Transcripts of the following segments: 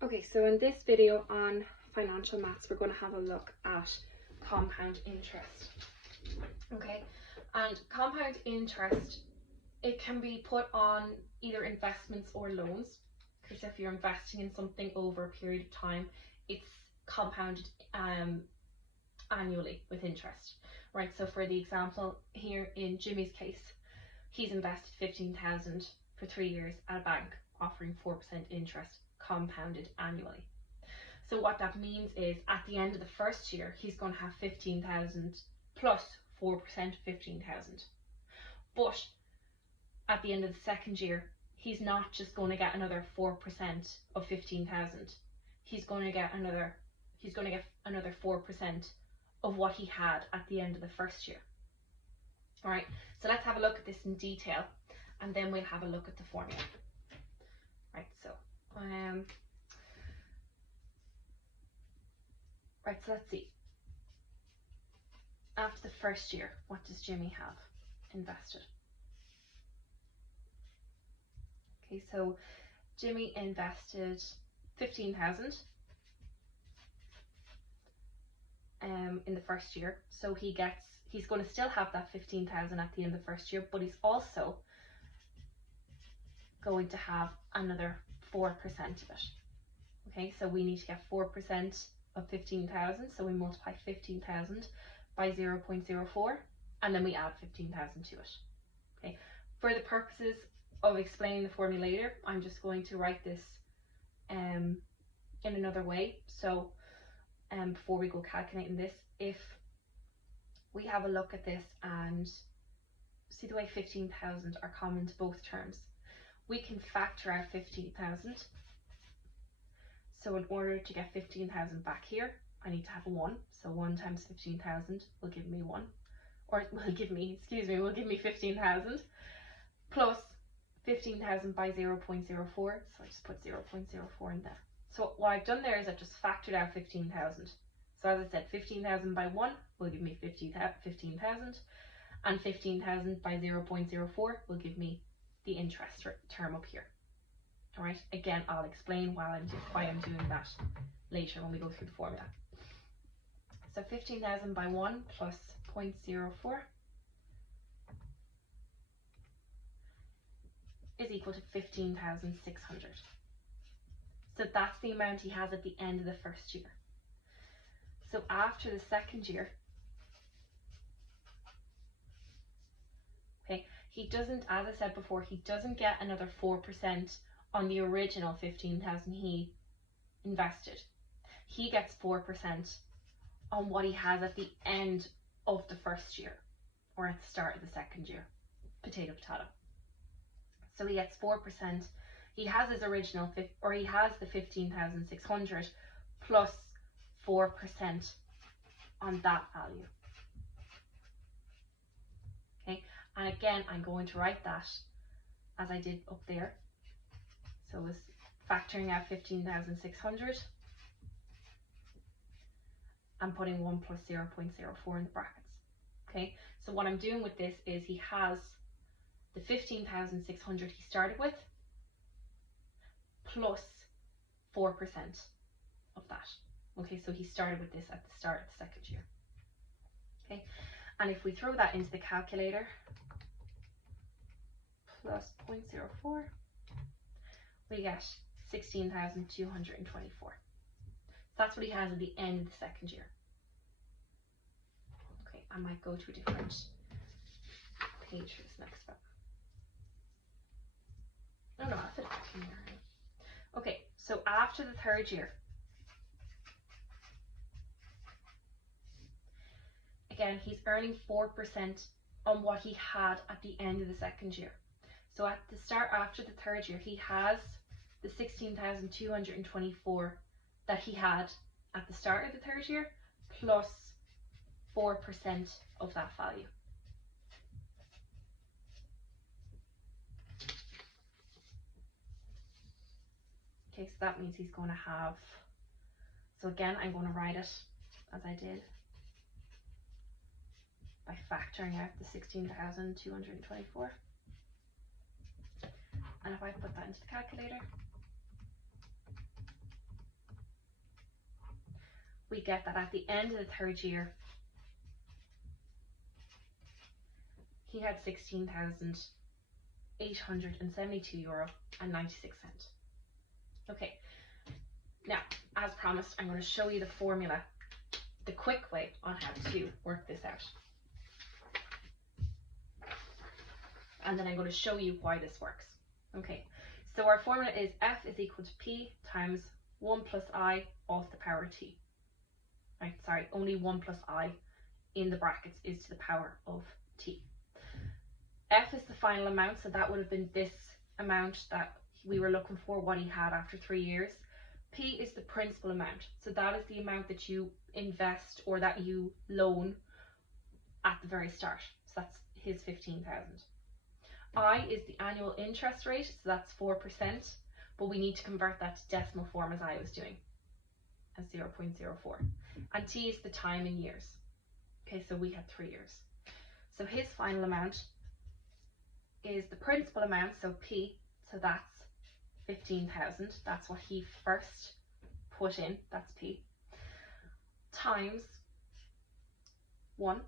Okay, so in this video on financial maths, we're going to have a look at compound interest. Okay, and compound interest, it can be put on either investments or loans. Because if you're investing in something over a period of time, it's compounded annually with interest, right? So for the example here in Jimmy's case, he's invested 15,000 for 3 years at a bank, offering 4% interest compounded annually. So what that means is at the end of the first year, he's going to have 15,000 plus 4% 15,000. But at the end of the second year, he's not just going to get another 4% of 15,000. He's going to get another 4% of what he had at the end of the first year. All right, so let's have a look at this in detail, and then we'll have a look at the formula. Right, so let's see. After the first year, what does Jimmy have invested? Okay, so Jimmy invested 15,000 in the first year. So he's going to still have that 15,000 at the end of the first year, but he's also going to have another 4% of it. Okay, so we need to get 4% of 15,000, so we multiply 15,000 by 0.04, and then we add 15,000 to it. Okay, for the purposes of explaining the formula later, I'm just going to write this in another way. So before we go calculating this, if we have a look at this and see the way 15,000 are common to both terms, we can factor out 15,000. So in order to get 15,000 back here, I need to have a 1. So 1 times 15,000 will give me 1, or will give me 15,000 plus 15,000 by 0.04. So I just put 0.04 in there. So what I've done there is I've just factored out 15,000. So as I said, 15,000 by 1 will give me 15,000, and 15,000 by 0.04 will give me the interest term up here. All right, again, I'll explain why I'm doing that later when we go through the formula. So 15,000 by 1 plus 0.04 is equal to 15,600. So that's the amount he has at the end of the first year. So after the second year, okay, he doesn't, as I said before, he doesn't get another 4% on the original 15,000 he invested. He gets 4% on what he has at the end of the first year, or at the start of the second year. Potato, potato. So he gets 4%. He has his original, he has the 15,600 plus 4% on that value. Okay, and again, I'm going to write that as I did up there. So it's factoring out 15,600 and putting 1 plus 0.04 in the brackets. Okay, so what I'm doing with this is he has the 15,600 he started with plus 4% of that. Okay, so he started with this at the start of the second year. Okay, and if we throw that into the calculator, plus 0.04, we get 16,224. That's what he has at the end of the second year. Okay, I might go to a different page for this next one. No, I'll fit it back in there. Okay, so after the third year, again, he's earning 4% on what he had at the end of the second year. So at the start, after the third year, he has the 16,224 that he had at the start of the third year, plus 4% of that value. Okay, so that means he's going to have, so again, I'm going to write it as I did by factoring out the 16,224. And if I put that into the calculator, we get that at the end of the third year, he had €16,872.96. Okay, now, as promised, I'm going to show you the formula, the quick way on how to work this out. And then I'm going to show you why this works. Okay, so our formula is F is equal to P times 1 plus I all to the power T. Right, sorry, only 1 plus I in the brackets is to the power of T. F is the final amount, so that would have been this amount that we were looking for, what he had after 3 years. P is the principal amount, so that is the amount that you invest or that you loan at the very start. So that's his 15,000. I is the annual interest rate, so that's 4%, but we need to convert that to decimal form as I was doing, as 0.04. And T is the time in years. Okay, so we had 3 years. So his final amount is the principal amount, so P, so that's 15,000, that's what he first put in, that's P, times 1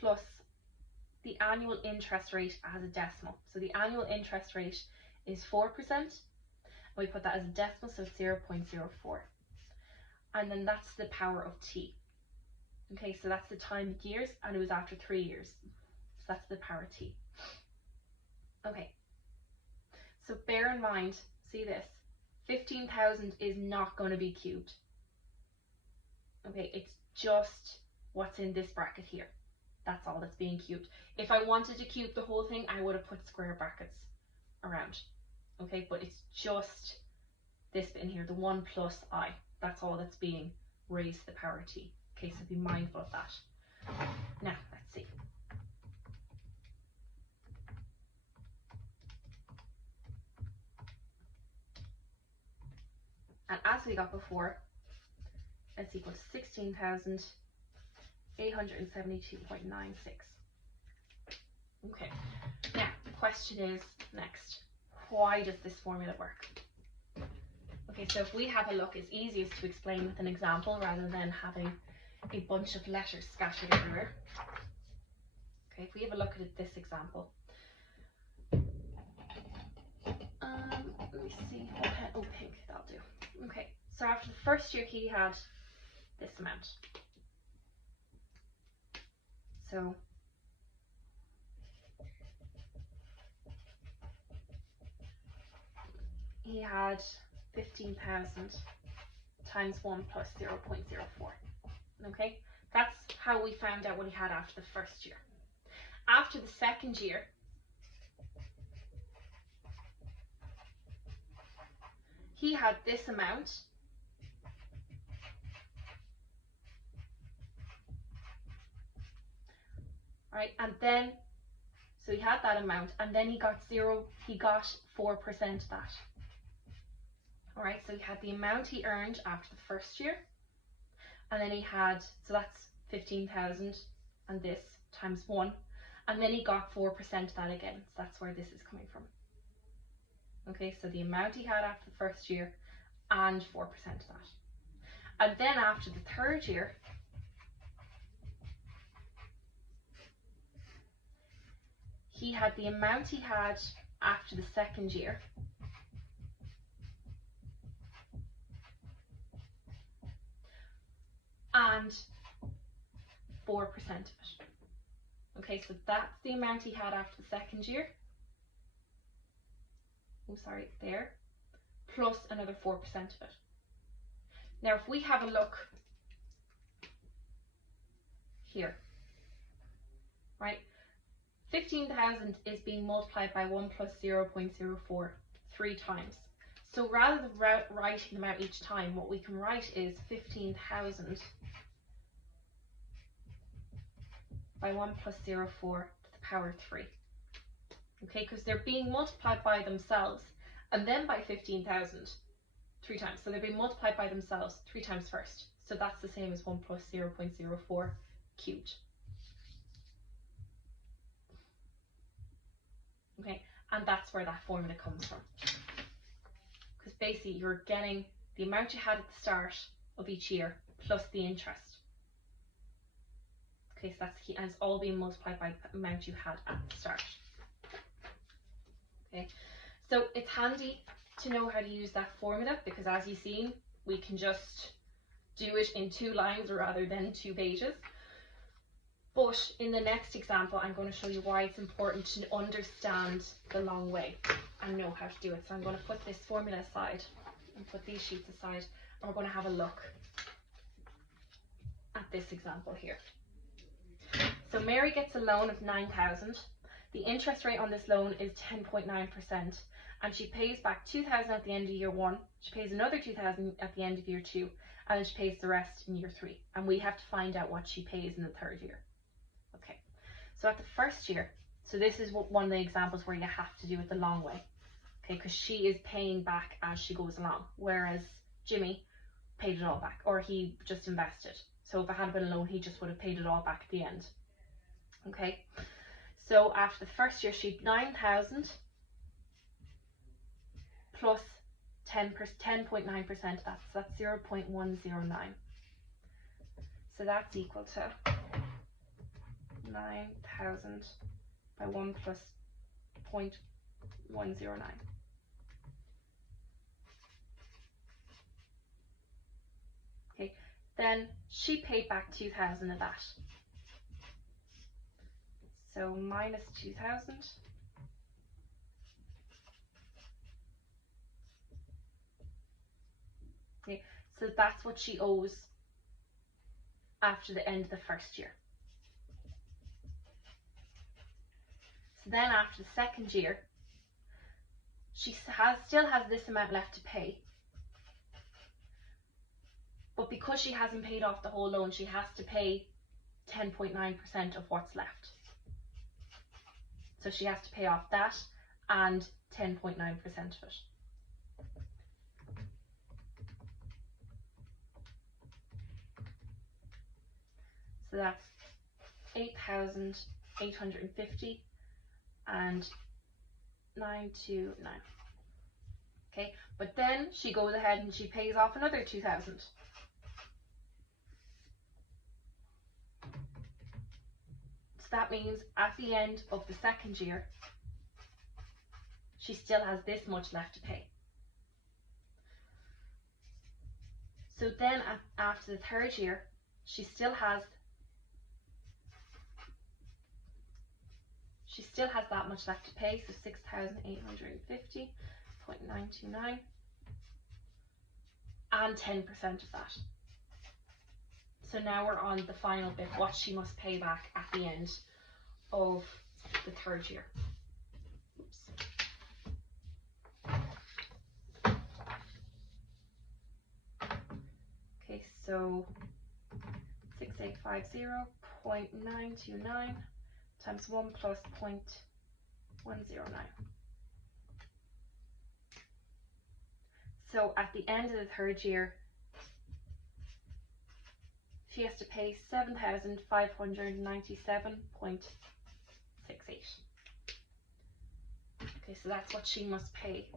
plus the annual interest rate as a decimal. So the annual interest rate is 4%, and we put that as a decimal, so it's 0.04. And then that's the power of T. Okay, so that's the time in years, and it was after 3 years. So that's the power of T. Okay, so bear in mind, see this, 15,000 is not going to be cubed. Okay, it's just what's in this bracket here. That's all that's being cubed. If I wanted to cube the whole thing, I would have put square brackets around. Okay, but it's just this bit in here, the 1 plus I. That's all that's being raised to the power of T. Okay, so be mindful of that. Now, let's see. And as we got before, it's equal to 16,872.96. Okay, now the question is next, why does this formula work? Okay, so if we have a look, it's easiest to explain with an example rather than having a bunch of letters scattered everywhere. Okay, if we have a look at this example. Let me see, what pen? Oh, pink, that'll do. Okay, so after the first year he had this amount. So he had 15,000 times 1 plus 0.04. Okay, that's how we found out what he had after the first year. After the second year, he had this amount, right? And then, so he had that amount, and then he got 4% of that. All right, so he had the amount he earned after the first year, and then he had, so that's 15,000 and this times 1, and then he got 4% of that again. So that's where this is coming from. Okay, so the amount he had after the first year and 4% of that. And then after the third year, he had the amount he had after the second year, and 4% of it. Okay, so that's the amount he had after the second year. Oh, sorry, there. Plus another 4% of it. Now, if we have a look here, right, 15,000 is being multiplied by 1 plus 0.04 3 times. So rather than writing them out each time, what we can write is 15,000 by 1 plus 0.4 to the power 3. Okay, because they're being multiplied by themselves and then by 15,000 3 times. So they're being multiplied by themselves 3 times first. So that's the same as 1 plus 0.04 cubed. Okay, and that's where that formula comes from. Because basically you're getting the amount you had at the start of each year plus the interest. Okay, so that's the key, and it's all being multiplied by the amount you had at the start. Okay, so it's handy to know how to use that formula, because as you've seen, we can just do it in 2 lines rather than 2 pages. But in the next example, I'm going to show you why it's important to understand the long way and know how to do it. So I'm going to put this formula aside and put these sheets aside, and we're going to have a look at this example here. So Mary gets a loan of 9,000. The interest rate on this loan is 10.9%, and she pays back 2,000 at the end of year 1. She pays another 2,000 at the end of year 2, and then she pays the rest in year 3. And we have to find out what she pays in the 3rd year. Okay, so at the 1st year, so this is one of the examples where you have to do it the long way. Okay, because she is paying back as she goes along, whereas Jimmy paid it all back, or he just invested. So if it had been a loan, he just would have paid it all back at the end. Okay, so after the 1st year, she had 9,000 plus 10.9%. That's 0.109. So that's equal to 9,000 by 1 plus 0.109. Okay, then she paid back 2,000 of that. So minus 2,000. Okay, so that's what she owes after the end of the 1st year. So then after the 2nd year, she still has this amount left to pay. But because she hasn't paid off the whole loan, she has to pay 10.9% of what's left. So she has to pay off that and 10.9% of it. So that's 8,850 and 929. Okay, but then she goes ahead and she pays off another 2,000. So that means at the end of the 2nd year, she still has this much left to pay. So then after the 3rd year, she still has that much left to pay, so 6,850.929 and 10% of that. So now we're on the final bit, what she must pay back at the end of the 3rd year. Oops. Okay, so 6,850.929 times 1 plus 0.109. So at the end of the 3rd year, she has to pay 7,597.68. Okay, so that's what she must pay.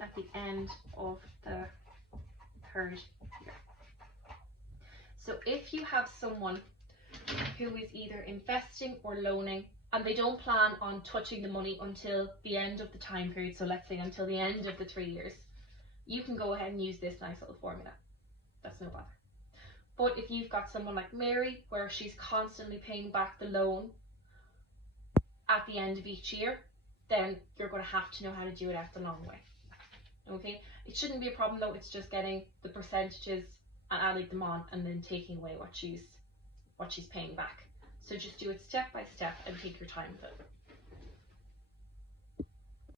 At the end of the 3rd year. So if you have someone who is either investing or loaning and they don't plan on touching the money until the end of the time period, so let's say until the end of the 3 years, you can go ahead and use this nice little formula. That's no bother. But if you've got someone like Mary, where she's constantly paying back the loan at the end of each year, then you're going to have to know how to do it out the long way. Okay, it shouldn't be a problem though, it's just getting the percentages and adding them on and then taking away what she's paying back. So just do it step by step and take your time with it.